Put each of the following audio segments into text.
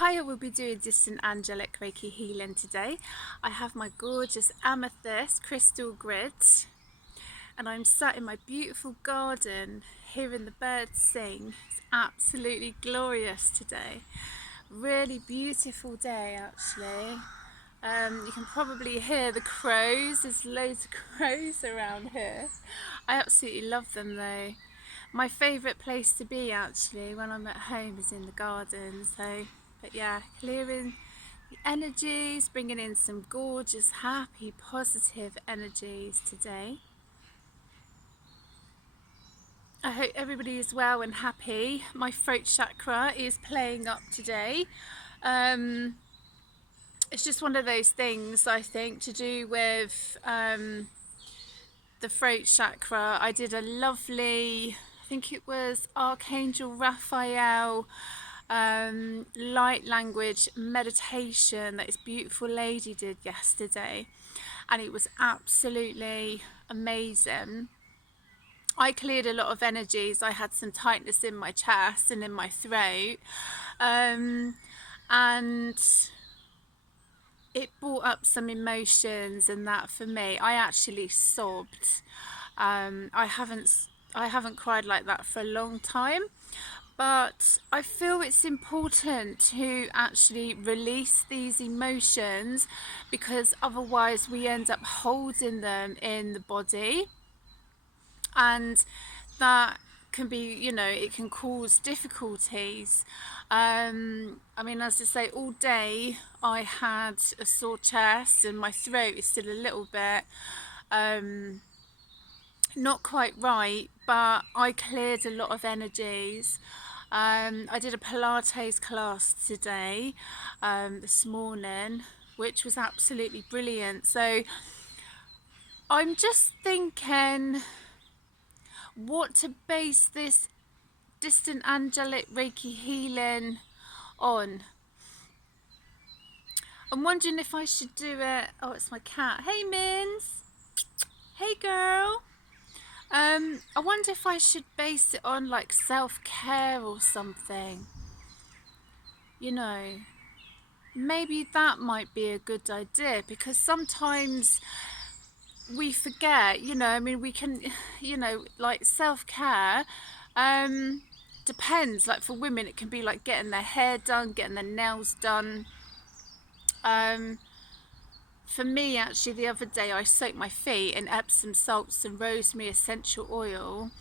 Hi, I will be doing distant angelic Reiki healing today. I have my gorgeous amethyst crystal grids and I'm sat in my beautiful garden hearing the birds sing. It's absolutely glorious today. Really beautiful day actually. You can probably hear the crows. There's loads of crows around here. I absolutely love them though. My favourite place to be actually when I'm at home is in the garden. But yeah, clearing the energies, bringing in some gorgeous, happy, positive energies today. I hope everybody is well and happy. My throat chakra is playing up today. It's just one of those things, I think, to do with the throat chakra. I did a lovely, I think it was Archangel Raphael light language meditation that this beautiful lady did yesterday, and it was absolutely amazing. I cleared a lot of energies. I had some tightness in my chest and in my throat, and it brought up some emotions, and that for me, I actually sobbed. I haven't cried like that for a long time, but I feel it's important to actually release these emotions, because otherwise we end up holding them in the body, and that can be, it can cause difficulties. I mean, as I say, all day I had a sore chest and my throat is still a little bit not quite right, but I cleared a lot of energies. I did a Pilates class today, this morning, which was absolutely brilliant. So I'm just thinking what to base this distant angelic Reiki healing on. I'm wondering if I should do it. Oh, it's my cat. Hey, Mins. Hey, girl. I wonder if I should base it on like self-care or something. Maybe that might be a good idea, because sometimes we forget, I mean, we can, like self-care depends. Like for women, it can be like getting their hair done, getting their nails done. For me, actually, the other day I soaked my feet in Epsom salts and rosemary essential oil.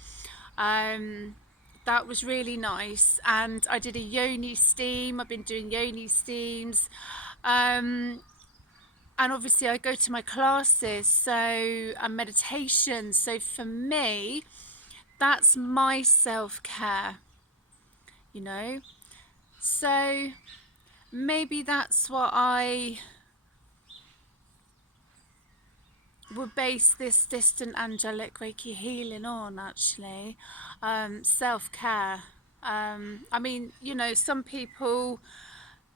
That was really nice, and I did a yoni steam. I've been doing yoni steams, and obviously I go to my classes, so and meditation. So for me, that's my self-care, so maybe that's what I would base this distant angelic Reiki healing on, actually. Self-care. I mean, some people,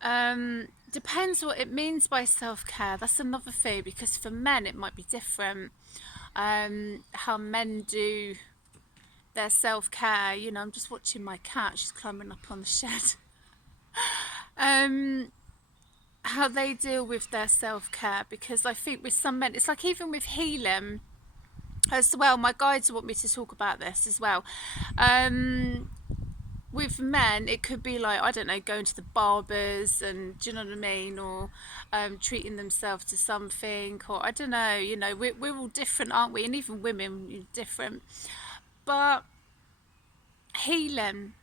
depends what it means by self-care. That's another thing, because for men it might be different, how men do their self-care. I'm just watching my cat, she's climbing up on the shed. How they deal with their self-care, because I think with some men, it's like even with healing as well, my guides want me to talk about this as well. With men, it could be like, I don't know, going to the barbers, and do you know what I mean, or treating themselves to something, or I don't know, we're all different, aren't we? And even women, you're different. But healing,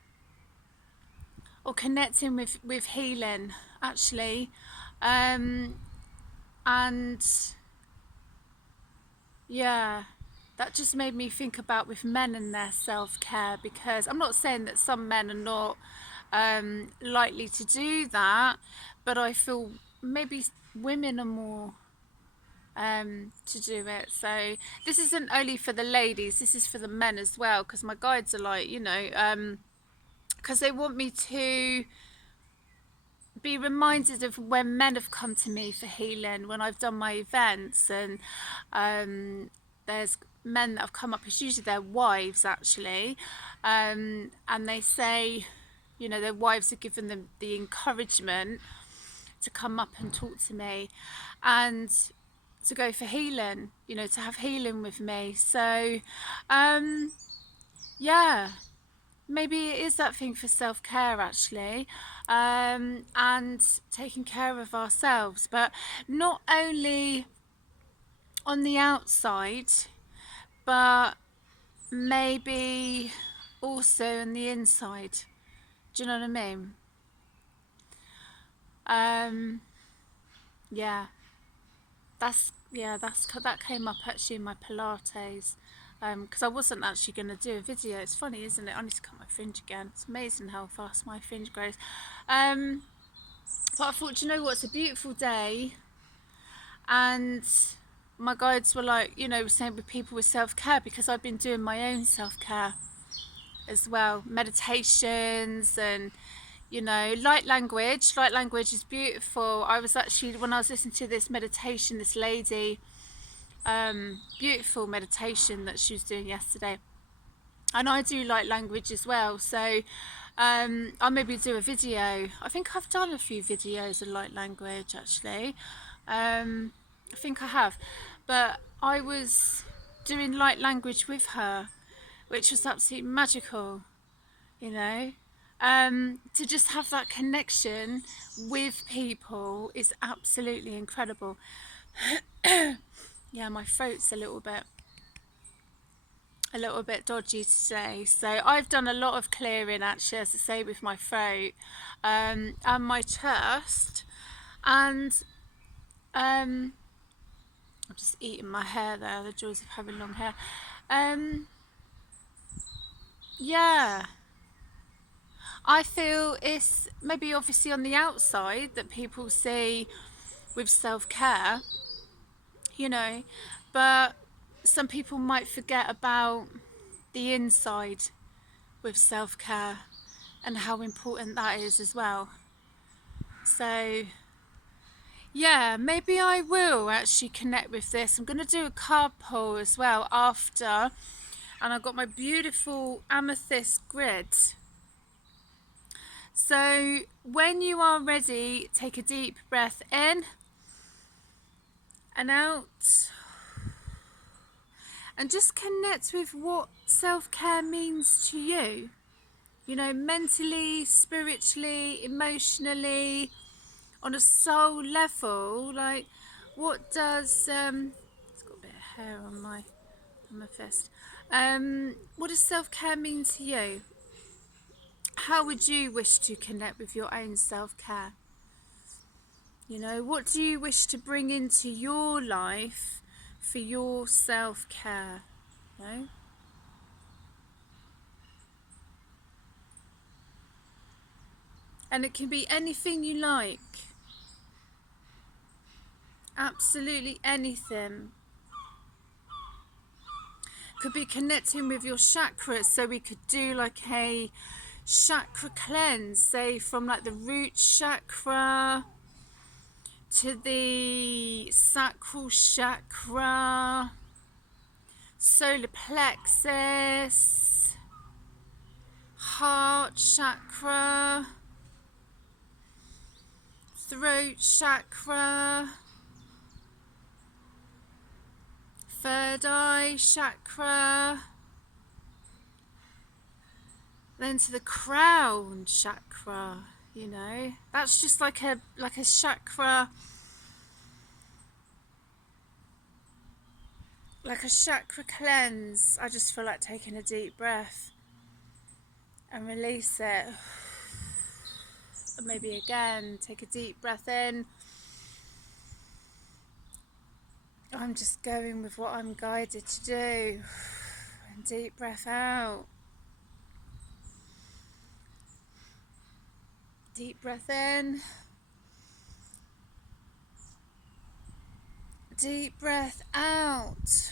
or connecting with healing, actually, and yeah, that just made me think about with men and their self-care, because I'm not saying that some men are not likely to do that, but I feel maybe women are more to do it. So this isn't only for the ladies, this is for the men as well, because my guides are like, because they want me to be reminded of when men have come to me for healing when I've done my events, and there's men that have come up, it's usually their wives actually, and they say, You know, their wives have given them the encouragement to come up and talk to me and to go for healing, you know, to have healing with me. So yeah, maybe it is that thing for self-care actually, and taking care of ourselves, but not only on the outside, but maybe also on the inside. Do you know what I mean? Yeah, that came up actually in my Pilates, because I wasn't actually going to do a video. It's funny, isn't it? I need to cut my fringe again. It's amazing how fast my fringe grows. But I thought, you know what, it's a beautiful day, and my guides were like, you know, saying with people with self-care, because I've been doing my own self-care as well, meditations and, you know, light language. Light language is beautiful. I was actually, when I was listening to this meditation, this lady, beautiful meditation that she was doing yesterday, and I do light language as well, so I'll maybe do a video. I think I've done a few videos of light language actually. I think I have, but I was doing light language with her, which was absolutely magical, you know. To just have that connection with people is absolutely incredible. Yeah, my throat's a little bit dodgy today, so I've done a lot of clearing actually, as I say, with my throat and my chest, and I'm just eating my hair there, the joys of having long hair. Yeah, I feel it's maybe obviously on the outside that people see with self-care, you know, but some people might forget about the inside with self-care and how important that is as well. So yeah, maybe I will actually connect with this. I'm going to do a card pull as well after, and I've got my beautiful amethyst grid. So when you are ready, take a deep breath in and out, and just connect with what self-care means to you. You know, mentally, spiritually, emotionally, on a soul level. Like, what does it's got a bit of hair on my fist. What does self-care mean to you? How would you wish to connect with your own self-care? You know, what do you wish to bring into your life for your self-care? You know? And it can be anything you like. Absolutely anything. Could be connecting with your chakras, so we could do like a chakra cleanse, say from like the root chakra to the sacral chakra, solar plexus, heart chakra, throat chakra, third eye chakra, then to the crown chakra. You know, that's just like a chakra, like a chakra cleanse. I just feel like taking a deep breath and release it. And maybe again, take a deep breath in. I'm just going with what I'm guided to do. And deep breath out. Deep breath in. Deep breath out.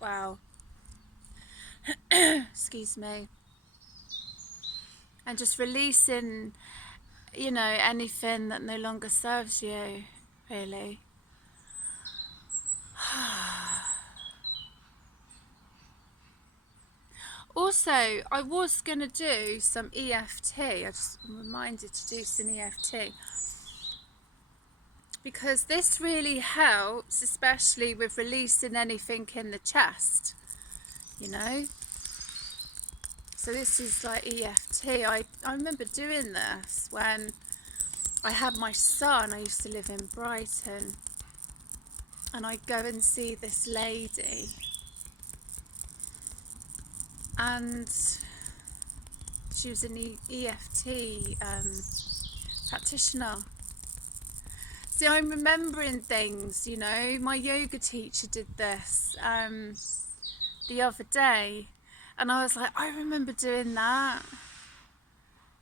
Wow. Excuse me. And just releasing, you know, anything that no longer serves you, really. Also, I was going to do some EFT. I just am reminded to do some EFT. Because this really helps, especially with releasing anything in the chest, you know. So this is like EFT. I remember doing this when I had my son. I used to live in Brighton. And I'd go and see this lady. And she was an EFT practitioner. See, I'm remembering things, you know. My yoga teacher did this the other day. And I was like, I remember doing that.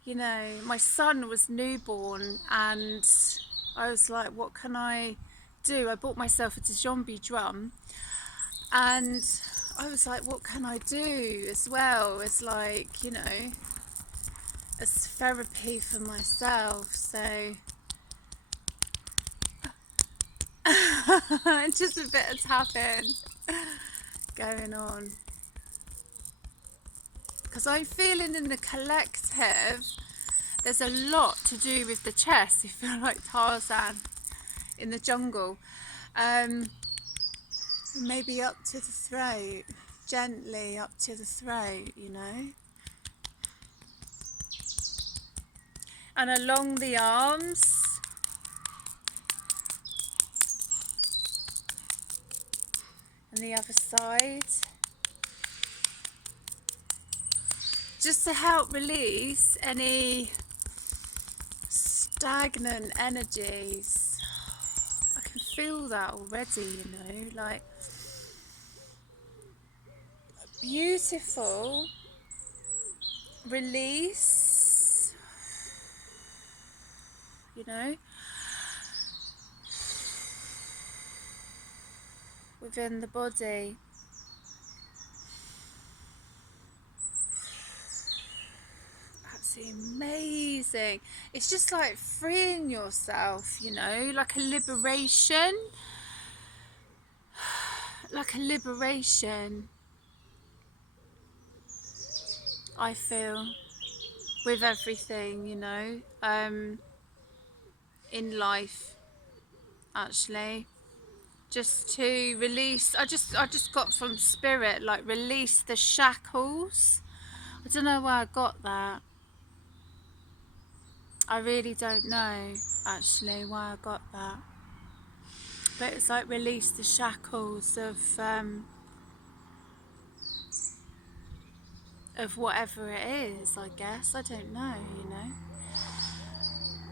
You know, my son was newborn and I was like, what can I do? I bought myself a djembe drum and I was like, what can I do as well as, like, you know, as therapy for myself. So just a bit of tapping going on. Because I'm feeling in the collective, there's a lot to do with the chest. You feel like Tarzan in the jungle. Maybe up to the throat, gently up to the throat, you know. And along the arms. And the other side. Just to help release any stagnant energies. I can feel that already, you know, like beautiful release, you know, within the body. Amazing. It's just like freeing yourself, you know, like a liberation. Like a liberation, I feel, with everything, you know, in life, actually. Just to release, I just got from spirit, like, release the shackles. I don't know where I got that. I really don't know, actually, why I got that. But it's like release the shackles of whatever it is, I guess. I don't know, you know.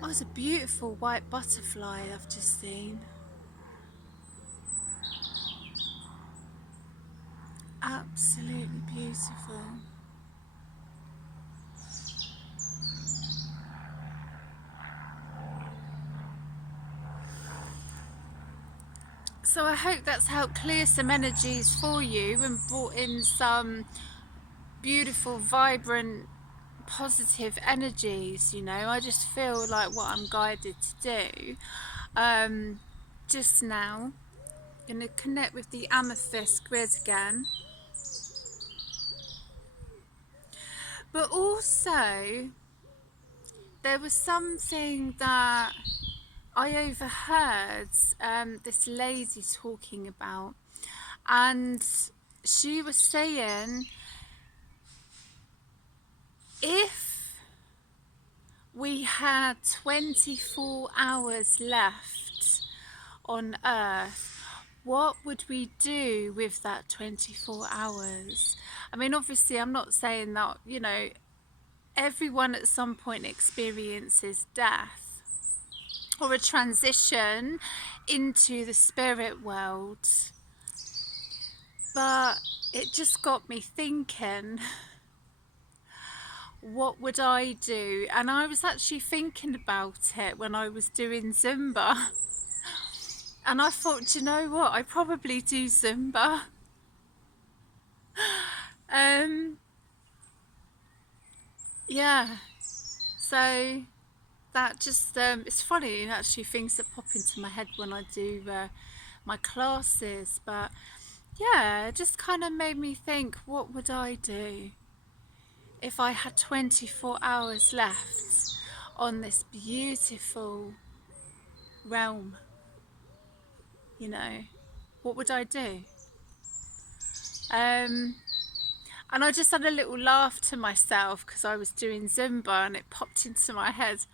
Oh, it's a beautiful white butterfly I've just seen. Absolutely beautiful. So I hope that's helped clear some energies for you and brought in some beautiful, vibrant, positive energies, you know. I just feel like what I'm guided to do. Just now, I'm going to connect with the amethyst grid again. But also, there was something that I overheard this lady talking about, and she was saying, if we had 24 hours left on Earth, what would we do with that 24 hours? I mean, obviously, I'm not saying that, you know, everyone at some point experiences death or a transition into the spirit world. But it just got me thinking, what would I do? And I was actually thinking about it when I was doing Zumba. And I thought, do you know what? I probably do Zumba. Yeah. So that just, it's funny, actually, things that pop into my head when I do my classes. But yeah, it just kind of made me think, what would I do? if I had 24 hours left on this beautiful realm, you know, what would I do? And I just had a little laugh to myself because I was doing Zumba and it popped into my head,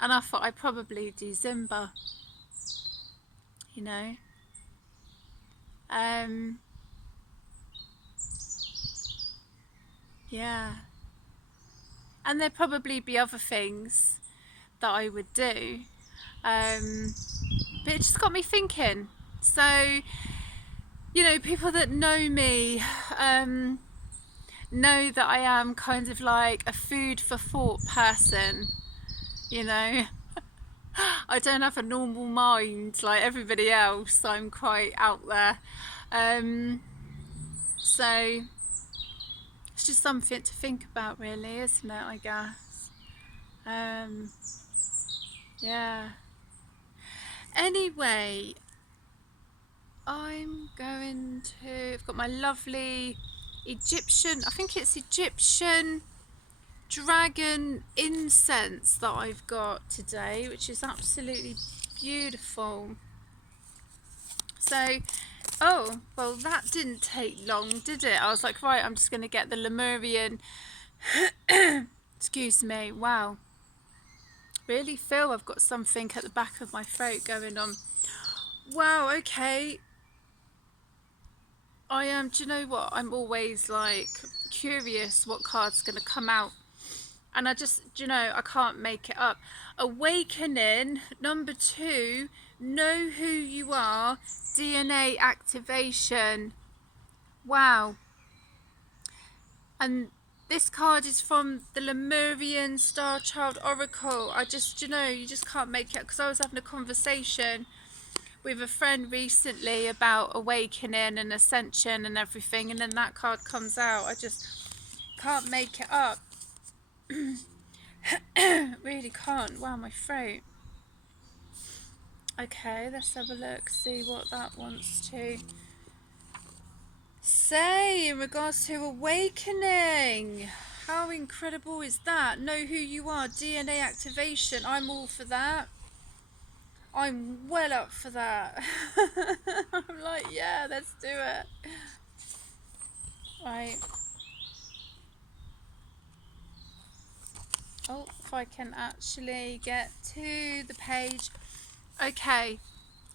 and I thought I'd probably do Zumba, you know. Yeah, and there'd probably be other things that I would do, but it just got me thinking. So, you know, people that know me know that I am kind of like a food for thought person, you know. I don't have a normal mind like everybody else. I'm quite out there. So it's just something to think about, really, isn't it, I guess. Yeah. Anyway, I've got my lovely Egyptian, I think it's Egyptian dragon incense that I've got today, which is absolutely beautiful. So, oh, well, that didn't take long, did it? I was like, right, I'm just going to get the Lemurian. Excuse me. Wow. Really feel I've got something at the back of my throat going on. Wow, okay. I am, do you know what? I'm always like curious what card's going to come out. And I just, do you know, I can't make it up. Awakening, number 2, know who you are, DNA activation. Wow. And this card is from the Lemurian Starchild Oracle. I just, you know, you just can't make it up, because I was having a conversation with a friend recently about awakening and ascension and everything, and then that card comes out. I just can't make it up. Really can't. Wow, my throat. Okay, let's have a look, see what that wants to say in regards to awakening. How incredible is that? Know who you are, DNA activation. I'm all for that. I'm well up for that. I'm like, yeah, let's do it. Right. Oh, if I can actually get to the page. Okay,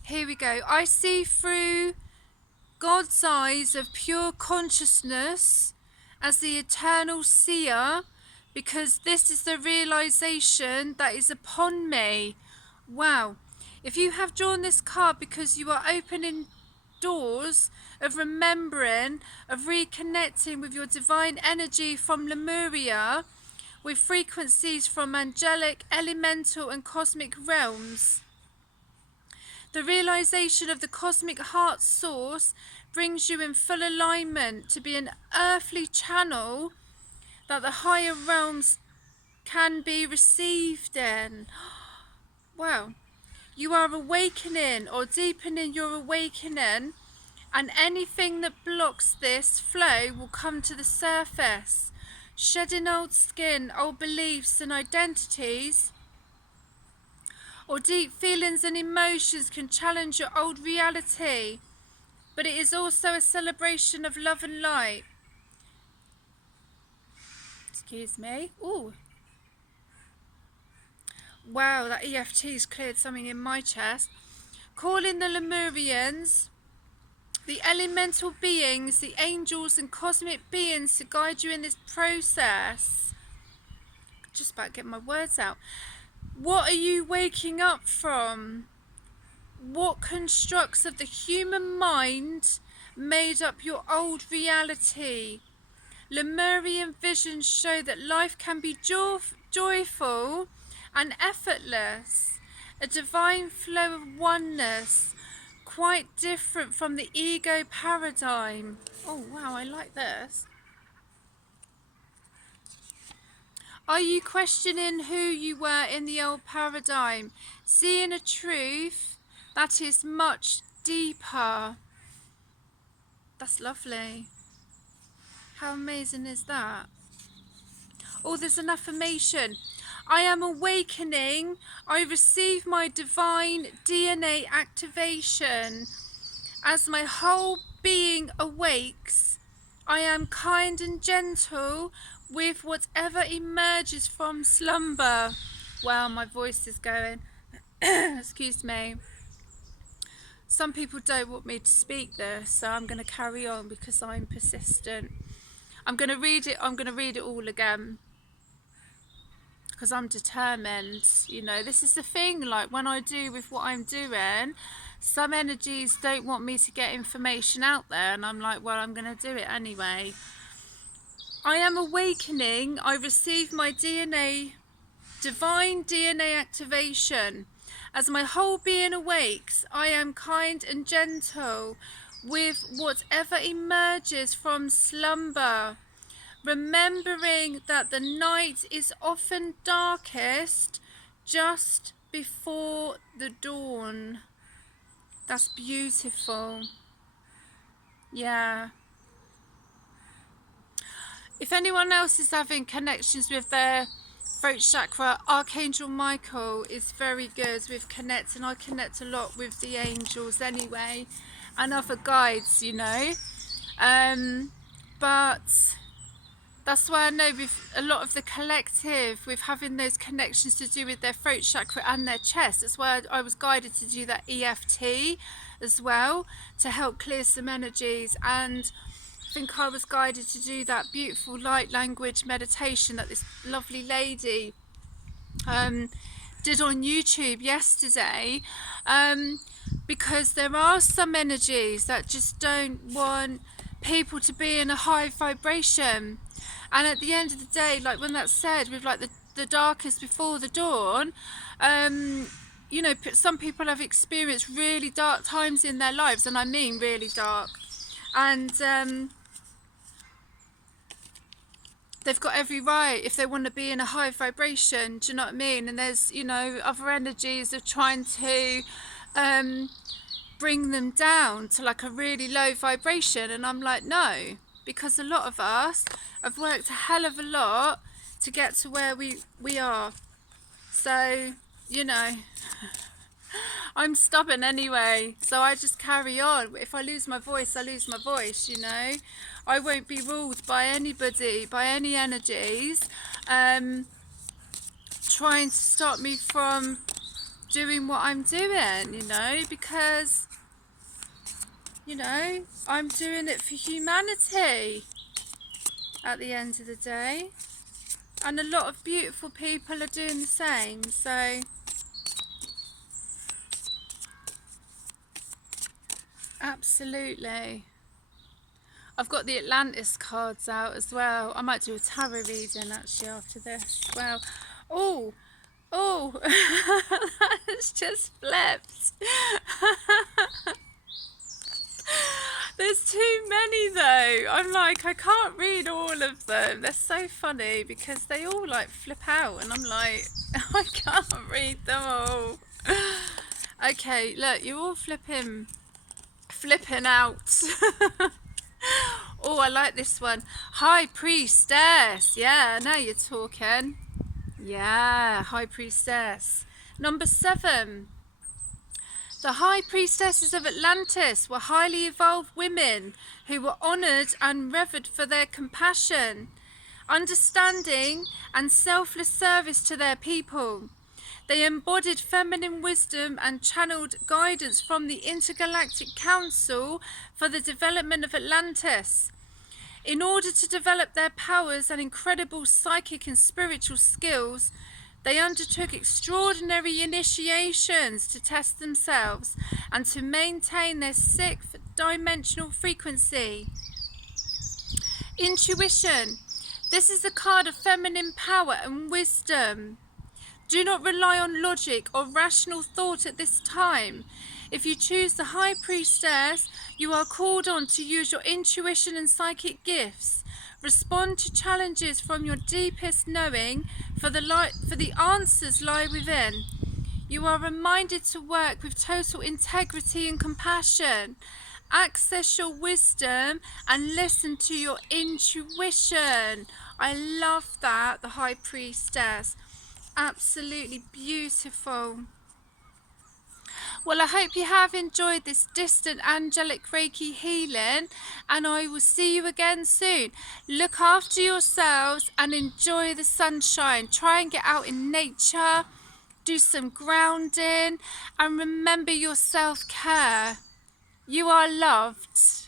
here we go. I see through God's eyes of pure consciousness as the eternal seer, because this is the realization that is upon me. Wow. If you have drawn this card because you are opening doors of remembering, of reconnecting with your divine energy from Lemuria, with frequencies from angelic, elemental and cosmic realms, the realization of the cosmic heart source brings you in full alignment to be an earthly channel that the higher realms can be received in. Wow. You are awakening or deepening your awakening, and anything that blocks this flow will come to the surface. Shedding old skin, old beliefs and identities, or deep feelings and emotions can challenge your old reality, but it is also a celebration of love and light. Excuse me. Ooh. Wow, that EFT's cleared something in my chest. Calling the Lemurians, the elemental beings, the angels and cosmic beings to guide you in this process. Just about to get my words out. What are you waking up from? What constructs of the human mind made up your old reality? Lemurian visions show that life can be joyful and effortless, a divine flow of oneness, quite different from the ego paradigm. Oh wow, I like this. Are you questioning who you were in the old paradigm? Seeing a truth that is much deeper. That's lovely. How amazing is that? Oh, there's an affirmation. I am awakening. I receive my divine DNA activation. As my whole being awakes, I am kind and gentle with whatever emerges from slumber. Wow, my voice is going. Excuse me. Some people don't want me to speak this, so I'm going to carry on because I'm persistent. I'm going to read it all again because I'm determined. You know, this is the thing, like when I do with what I'm doing, some energies don't want me to get information out there, and I'm like, well, I'm going to do it anyway. I am awakening. I receive my divine DNA activation. As my whole being awakes, I am kind and gentle with whatever emerges from slumber, remembering that the night is often darkest just before the dawn. That's beautiful. Yeah. If anyone else is having connections with their throat chakra, Archangel Michael is very good with connecting. I connect a lot with the angels anyway, and other guides, you know. But that's why I know with a lot of the collective, with having those connections to do with their throat chakra and their chest, that's why I was guided to do that EFT as well, to help clear some energies. And I think I was guided to do that beautiful light language meditation that this lovely lady did on YouTube yesterday, because there are some energies that just don't want people to be in a high vibration. And at the end of the day, like when that's said, with like the darkest before the dawn, you know, some people have experienced really dark times in their lives, and I mean really dark, and they've got every right if they want to be in a high vibration, do you know what I mean? And there's, you know, other energies of trying to bring them down to like a really low vibration, and I'm like, no, because a lot of us have worked a hell of a lot to get to where we are. So, you know, I'm stubborn anyway, so I just carry on. If I lose my voice, I lose my voice, you know. I won't be ruled by anybody, by any energies trying to stop me from doing what I'm doing, you know, because, you know, I'm doing it for humanity at the end of the day, and a lot of beautiful people are doing the same. So absolutely. I've got the Atlantis cards out as well. I might do a tarot reading actually after this as well. Oh, that's just flipped. There's too many though. I'm like, I can't read all of them. They're so funny because they all like flip out, and I'm like, I can't read them all. Okay, look, you're all flipping out. Oh, I like this one. High Priestess. Yeah, now you're talking. Yeah, High Priestess. Number 7. The High Priestesses of Atlantis were highly evolved women who were honoured and revered for their compassion, understanding and selfless service to their people. They embodied feminine wisdom and channeled guidance from the Intergalactic Council for the development of Atlantis. In order to develop their powers and incredible psychic and spiritual skills, they undertook extraordinary initiations to test themselves and to maintain their 6th dimensional frequency. Intuition. This is a card of feminine power and wisdom. Do not rely on logic or rational thought at this time. If you choose the High Priestess, you are called on to use your intuition and psychic gifts. Respond to challenges from your deepest knowing, for the answers lie within. You are reminded to work with total integrity and compassion. Access your wisdom and listen to your intuition. I love that, the High Priestess. Absolutely beautiful. Well, I hope you have enjoyed this distant angelic Reiki healing, and I will see you again soon. Look after yourselves and enjoy the sunshine. Try and get out in nature, do some grounding, and remember your self-care. You are loved.